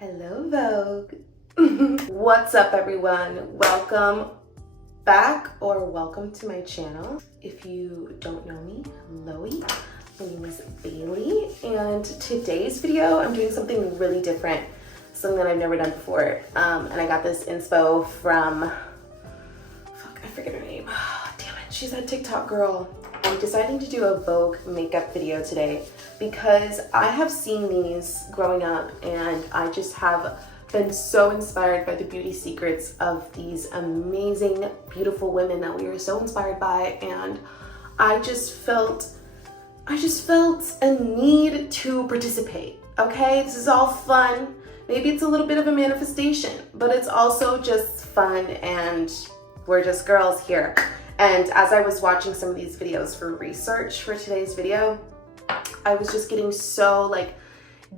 Hello, Vogue. What's up, everyone? Welcome back or welcome to my channel. If you don't know me, hello-y. My name is Bailey, and today's video, I'm doing something really different, something that I've never done before. And I got this inspo from, I forget her name. Damn it, she's that TikTok girl. I'm deciding to do a Vogue makeup video today because I have seen these growing up and I just have been so inspired by the beauty secrets of these amazing, beautiful women that we are so inspired by, and I just felt a need to participate. Okay, this is all fun. Maybe it's a little bit of a manifestation, but it's also just fun and we're just girls here. And as I was watching some of these videos for research for today's video, I was just getting so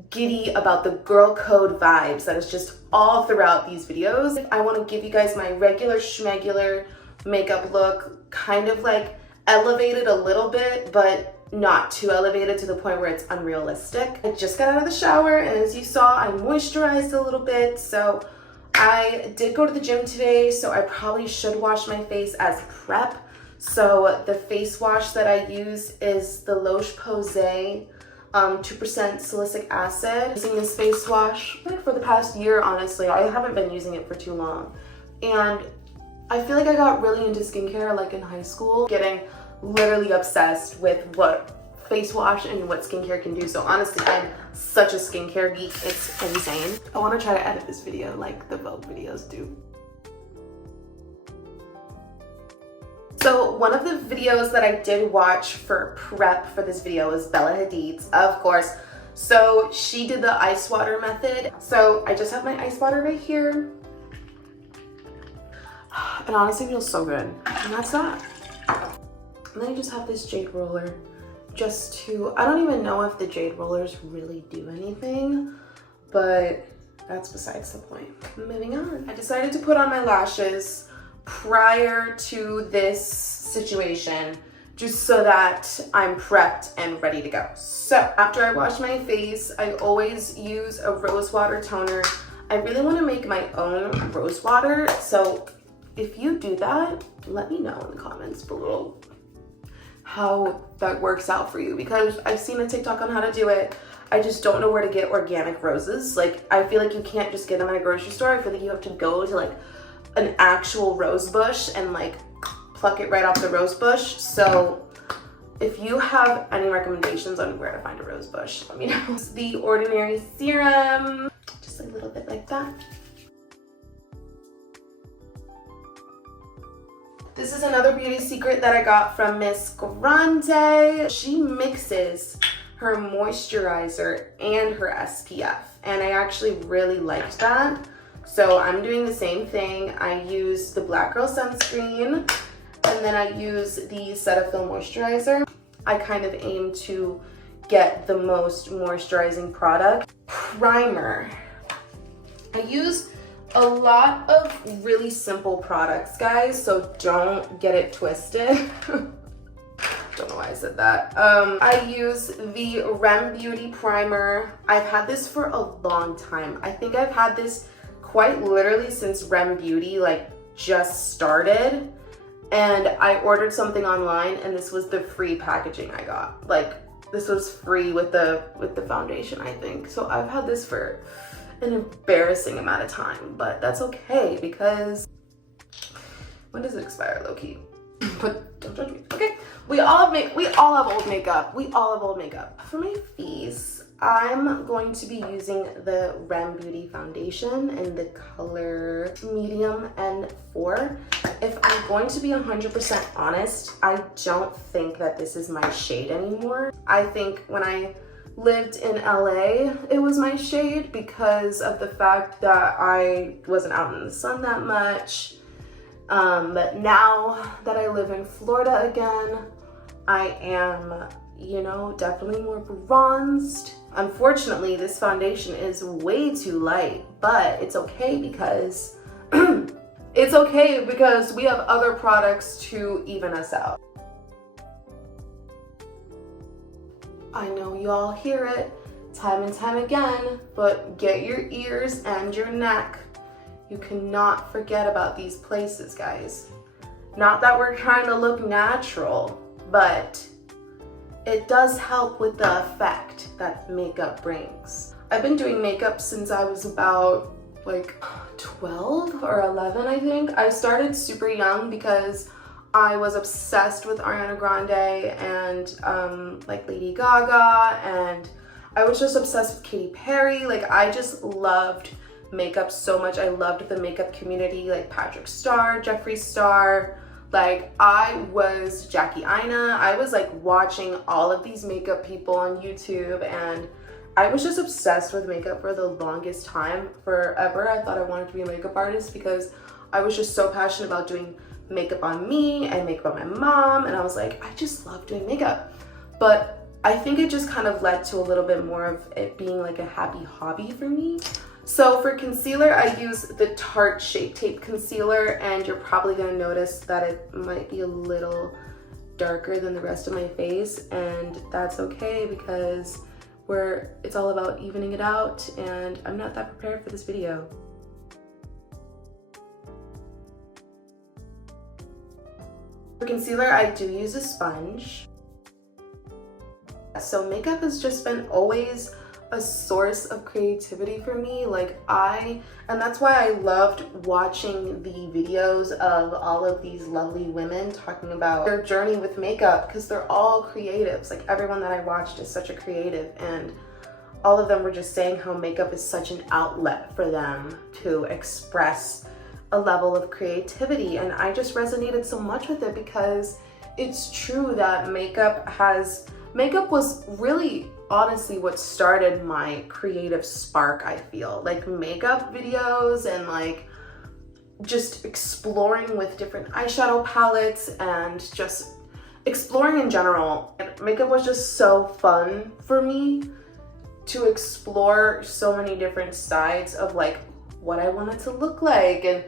giddy about the girl code vibes that is just all throughout these videos. I want to give you guys my regular schmegular makeup look, kind of elevated a little bit, but not too elevated to the point where it's unrealistic. I just got out of the shower, and as you saw, I moisturized a little bit. So I did go to the gym today, so I probably should wash my face as prep. So the face wash that I use is the La Roche-Posay 2% salicylic acid. Using this face wash for the past year, honestly. I haven't been using it for too long. And I feel like I got really into skincare in high school, getting literally obsessed with what face wash and what skincare can do. So honestly, I'm such a skincare geek, it's insane. I want to try to edit this video like the Vogue videos do. So one of the videos that I did watch for prep for this video was Bella Hadid's, of course. So she did the ice water method. So I just have my ice water right here. It honestly feels so good. And that's that. And then I just have this jade roller just to, I don't even know if the jade rollers really do anything, but that's besides the point. Moving on. I decided to put on my lashes prior to this situation, just so that I'm prepped and ready to go. So after I wash my face, I always use a rose water toner. I really want to make my own rose water, so if you do that, let me know in the comments below how that works out for you, because I've seen a TikTok on how to do it. I just don't know where to get organic roses. I feel like you can't just get them at a grocery store. I feel like you have to go to an actual rose bush and pluck it right off the rose bush. So if you have any recommendations on where to find a rose bush, let me know. The Ordinary serum, just a little bit like that. This is another beauty secret that I got from Miss Grande. She mixes her moisturizer and her SPF, and I actually really liked that. So I'm doing the same thing. I use the Black Girl sunscreen, and then I use the Cetaphil moisturizer. I kind of aim to get the most moisturizing product. Primer. I use a lot of really simple products, guys, so don't get it twisted. Don't know why I said that. I use the Rem Beauty Primer. I've had this for a long time. I think I've had this quite literally since Rem Beauty just started, and I ordered something online and this was the free packaging I got. This was free with the foundation, I think. So I've had this for an embarrassing amount of time, but that's okay, because when does it expire, low-key? But don't judge me, okay? We all have old makeup. We all have old makeup. For my face, I'm going to be using the Rem Beauty foundation in the color medium N4. If I'm going to be 100% honest, I don't think that this is my shade anymore. I think when I lived in LA, it was my shade because of the fact that I wasn't out in the sun that much. But now that I live in Florida again, I am, definitely more bronzed. Unfortunately, this foundation is way too light, but it's okay because we have other products to even us out. I know you all hear it. time and time again, but get your ears and your neck. You cannot forget about these places, guys. Not that we're trying to look natural, but it does help with the effect that makeup brings. I've been doing makeup since I was about like 12 or 11, I think. I started super young because I was obsessed with Ariana Grande and like Lady Gaga, and I was just obsessed with Katy Perry. Like, I just loved makeup so much. I loved the makeup community, like Patrick Starr, Jeffree Star. Like, I was Jackie Aina. I was like watching all of these makeup people on YouTube, and I was just obsessed with makeup for the longest time. Forever, I thought I wanted to be a makeup artist because I was just so passionate about doing makeup on me and makeup on my mom, and I was like, I just love doing makeup. But I think it just kind of led to a little bit more of it being like a happy hobby for me. So for concealer, I use the Tarte Shape Tape Concealer, and you're probably gonna notice that it might be a little darker than the rest of my face, and that's okay because it's all about evening it out, and I'm not that prepared for this video. For concealer, I do use a sponge. So makeup has just been always a source of creativity for me. And that's why I loved watching the videos of all of these lovely women talking about their journey with makeup, because they're all creatives. Like, everyone that I watched is such a creative, and all of them were just saying how makeup is such an outlet for them to express a level of creativity. And I just resonated so much with it because it's true that makeup was really honestly what started my creative spark, I feel. Like, makeup videos and like just exploring with different eyeshadow palettes and just exploring in general. Makeup was just so fun for me to explore so many different sides of like what I wanted to look like and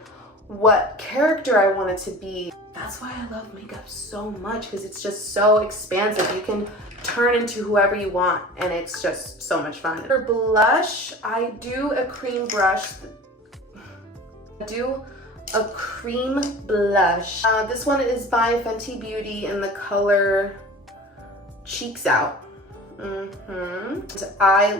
what character I wanted to be. That's why I love makeup so much, because it's just so expansive. You can turn into whoever you want, and it's just so much fun. For blush, I do a cream brush. This one is by Fenty Beauty in the color Cheeks Out. I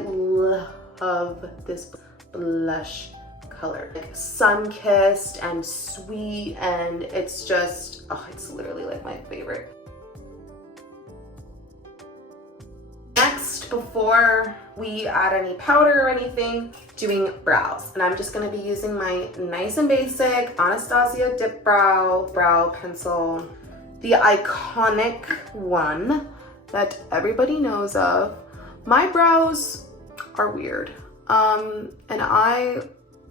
love this blush color. Like, sun-kissed and sweet, and it's just, oh, it's literally like my favorite. Next, before we add any powder or anything, doing brows. And I'm just gonna be using my nice and basic Anastasia Dip Brow Pencil, the iconic one that everybody knows of. My brows are weird, and I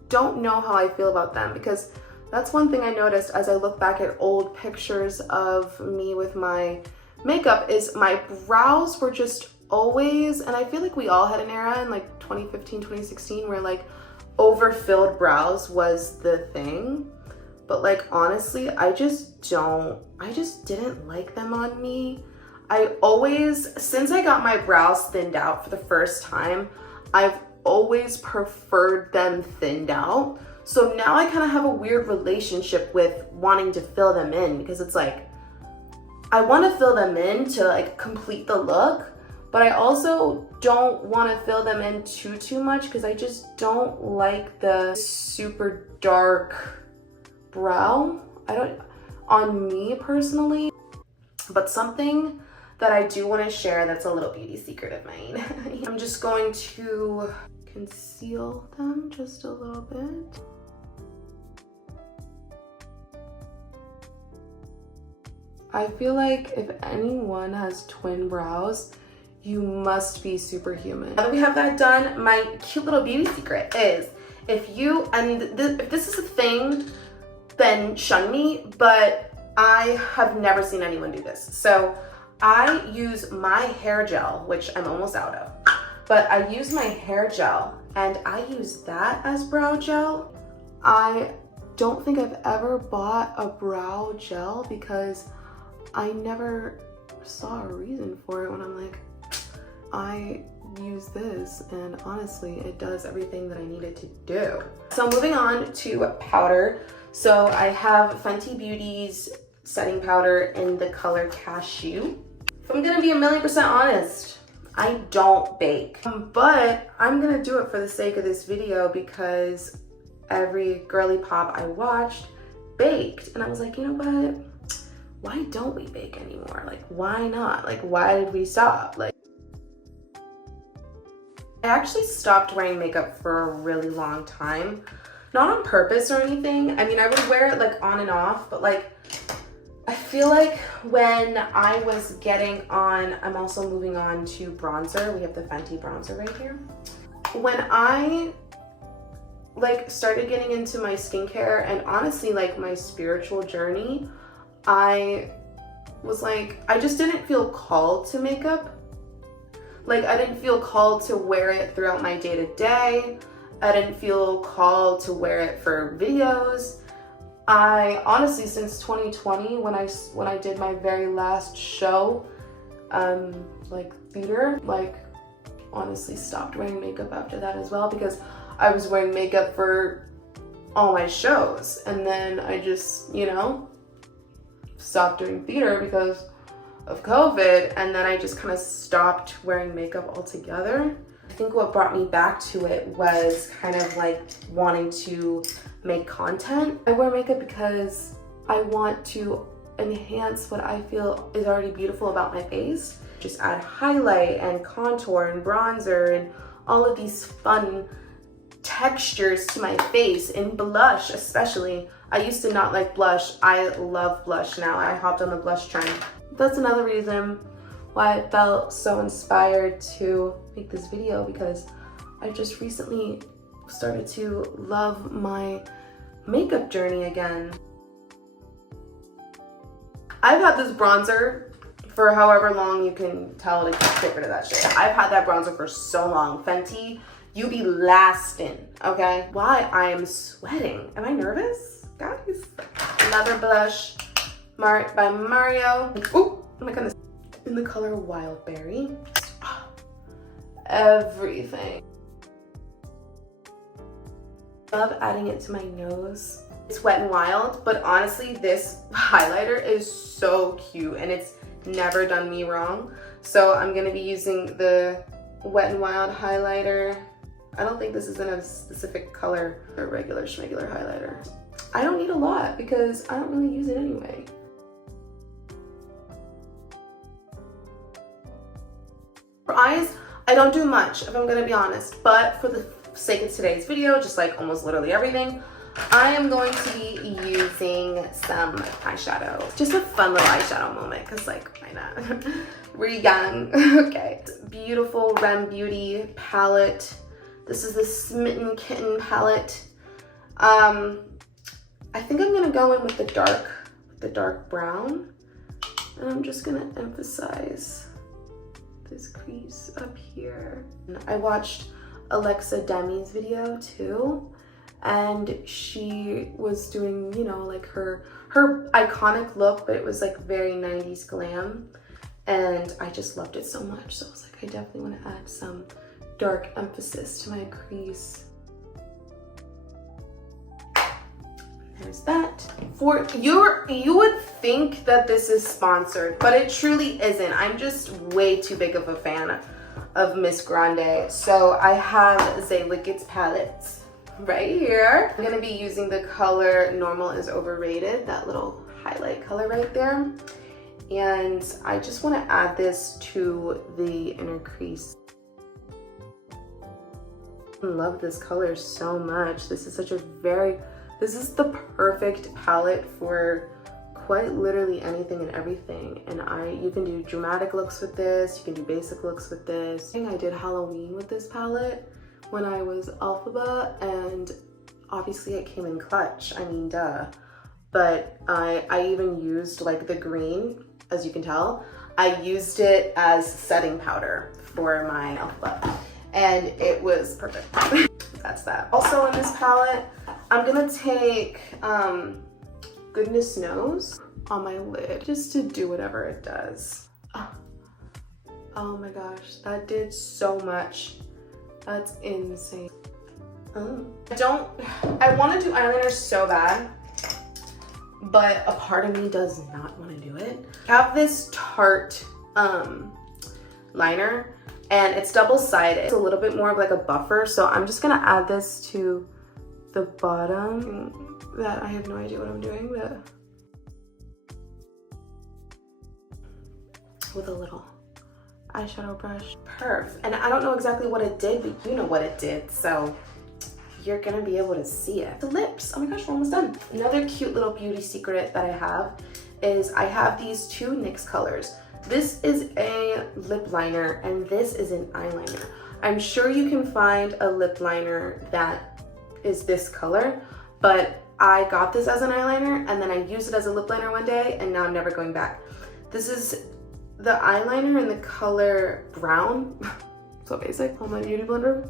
don't know how I feel about them, because that's one thing I noticed as I look back at old pictures of me with my makeup, is my brows were just always, and I feel like we all had an era in like 2015, 2016 where like overfilled brows was the thing. But like, honestly, I just didn't like them on me. Since I got my brows thinned out for the first time, I've always preferred them thinned out. So now I kind of have a weird relationship with wanting to fill them in, because it's like, I want to fill them in to like complete the look, but I also don't want to fill them in too much, because I just don't like the super dark brow. On me personally. But something that I do want to share that's a little beauty secret of mine. I'm just going to conceal them just a little bit. I feel like if anyone has twin brows, you must be superhuman. Now that we have that done, my cute little beauty secret is, if this is a thing, then shun me, but I have never seen anyone do this. So I use my hair gel, which I'm almost out of, but I use my hair gel and I use that as brow gel. I don't think I've ever bought a brow gel because I never saw a reason for it when I'm like, I use this, and honestly, it does everything that I need it to do. So moving on to powder. So I have Fenty Beauty's setting powder in the color Cashew. If I'm gonna be 1,000,000% honest, I don't bake, but I'm gonna do it for the sake of this video because every girly pop I watched baked, and I was like, you know what? Why don't we bake anymore? Like, why not? Like, why did we stop? Like, I actually stopped wearing makeup for a really long time. Not on purpose or anything. I mean, I would wear it like on and off, but like, I feel like when I was getting on, I'm also moving on to bronzer. We have the Fenty bronzer right here. When I like started getting into my skincare and honestly like my spiritual journey, I was like, I just didn't feel called to makeup. Like, I didn't feel called to wear it throughout my day-to-day. I didn't feel called to wear it for videos. I honestly, since 2020, when I did my very last show, like theater, like honestly stopped wearing makeup after that as well, because I was wearing makeup for all my shows, and then I just, you know, stopped doing theater because of COVID, and then I just kind of stopped wearing makeup altogether. I think what brought me back to it was kind of like wanting to make content. I wear makeup because I want to enhance what I feel is already beautiful about my face. Just add highlight and contour and bronzer and all of these fun textures to my face, and blush especially. I used to not like blush. I love blush now. I hopped on the blush trend. That's another reason why I felt so inspired to make this video, because I just recently started to love my makeup journey again. I've had this bronzer for however long you can tell to get rid of that shit. I've had that bronzer for so long. Fenty, you be lasting, okay? Why I am sweating? Am I nervous, guys? Another blush by Mario. Oh my goodness. In the color Wild Berry. Everything. Love adding it to my nose. It's Wet n Wild, but honestly, this highlighter is so cute and it's never done me wrong. So I'm gonna be using the Wet n Wild highlighter. I don't think this is in a specific color or regular schmegular highlighter. I don't need a lot because I don't really use it anyway. For eyes, I don't do much, if I'm gonna be honest, but for the sake of today's video, just like almost literally everything, I am going to be using some eyeshadow. Just a fun little eyeshadow moment, because like, why not? We're young. Okay. Beautiful Rem Beauty palette. This is the Smitten Kitten palette. I think I'm gonna go in with the dark brown, and I'm just gonna emphasize this crease up here. I watched Alexa Demi's video too, and she was doing, you know, like her iconic look, but it was like very 90s glam, and I just loved it so much. So I was like, I definitely want to add some dark emphasis to my crease. There's that. For you would think that this is sponsored, but it truly isn't. I'm just way too big of a fan of Miss Grande. So I have Zay Liquid's palettes right here. I'm gonna be using the color Normal is Overrated, that little highlight color right there. And I just wanna add this to the inner crease. I love this color so much. This is this is the perfect palette for quite literally anything and everything. And you can do dramatic looks with this, you can do basic looks with this. I think I did Halloween with this palette when I was Alphaba, and obviously it came in clutch, I mean, duh. But I even used like the green, as you can tell, I used it as setting powder for my Alphaba, and it was perfect. That's that. Also in this palette, I'm gonna take Goodness Knows on my lid just to do whatever it does. Oh my gosh, that did so much. That's insane. I want to do eyeliner so bad, but a part of me does not want to do it. I have this Tarte liner, and it's double-sided. It's a little bit more of like a buffer, so I'm just gonna add this to the bottom. That I have no idea what I'm doing, but with a little eyeshadow brush. Perf. And I don't know exactly what it did, but you know what it did, so you're gonna be able to see it. The lips, oh my gosh, we're almost done. Another cute little beauty secret that I have is I have these two NYX colors. This is a lip liner and this is an eyeliner. I'm sure you can find a lip liner that is this color, but I got this as an eyeliner and then I used it as a lip liner one day and now I'm never going back. This is the eyeliner in the color brown. So basic on my beauty blender.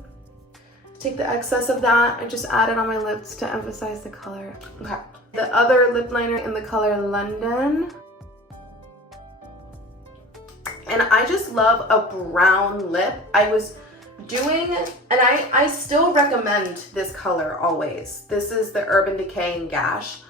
Take the excess of that and just add it on my lips to emphasize the color. Okay. The other lip liner in the color London. And I just love a brown lip. I was doing, and I still recommend this color always. This is the Urban Decay and Gash.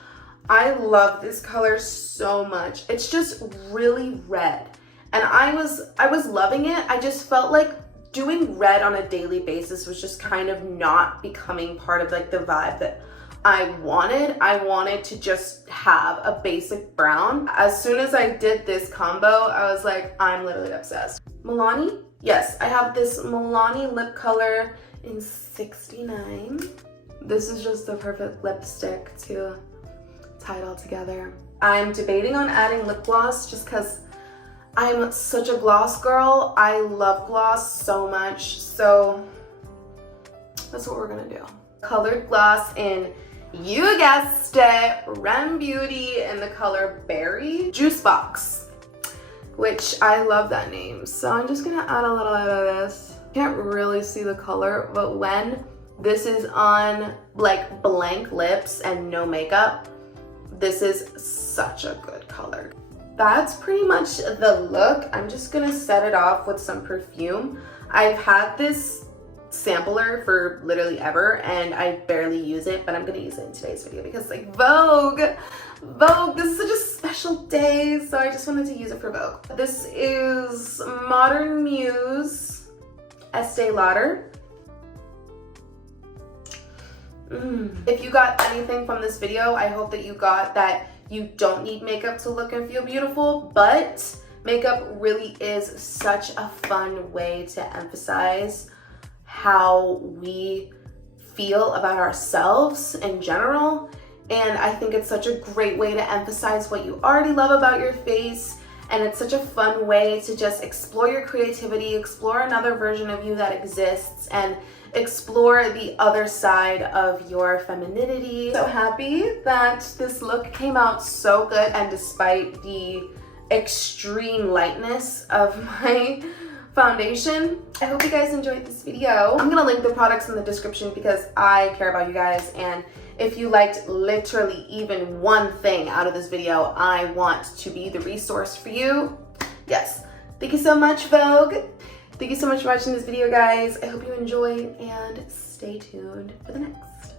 I love this color so much. It's just really red. And I was loving it. I just felt like doing red on a daily basis was just kind of not becoming part of like the vibe that I wanted. I wanted to just have a basic brown. As soon as I did this combo, I was like, I'm literally obsessed. Milani? Yes, I have this Milani lip color in 69. This is just the perfect lipstick to tie it all together. I'm debating on adding lip gloss just because I'm such a gloss girl. I love gloss so much, so that's what we're gonna do. Colored gloss in, you guessed it, Rem Beauty in the color Berry. Juice Box, which I love that name. So I'm just gonna add a little bit of this. Can't really see the color, but when this is on like blank lips and no makeup, this is such a good color. That's pretty much the look. I'm just gonna set it off with some perfume. I've had this sampler for literally ever and I barely use it, but I'm gonna use it in today's video because like Vogue, this is such a special day, so I just wanted to use it for Vogue. This is Modern Muse Estee Lauder. If you got anything from this video, I hope that you got that you don't need makeup to look and feel beautiful, but makeup really is such a fun way to emphasize how we feel about ourselves in general. And I think it's such a great way to emphasize what you already love about your face. And it's such a fun way to just explore your creativity, explore another version of you that exists, and explore the other side of your femininity. So happy that this look came out so good, and despite the extreme lightness of my foundation. I hope you guys enjoyed this video. I'm gonna link the products in the description because I care about you guys, and if you liked literally even one thing out of this video, I want to be the resource for you. Yes. Thank you so much, Vogue. Thank you so much for watching this video, guys. I hope you enjoyed, and stay tuned for the next.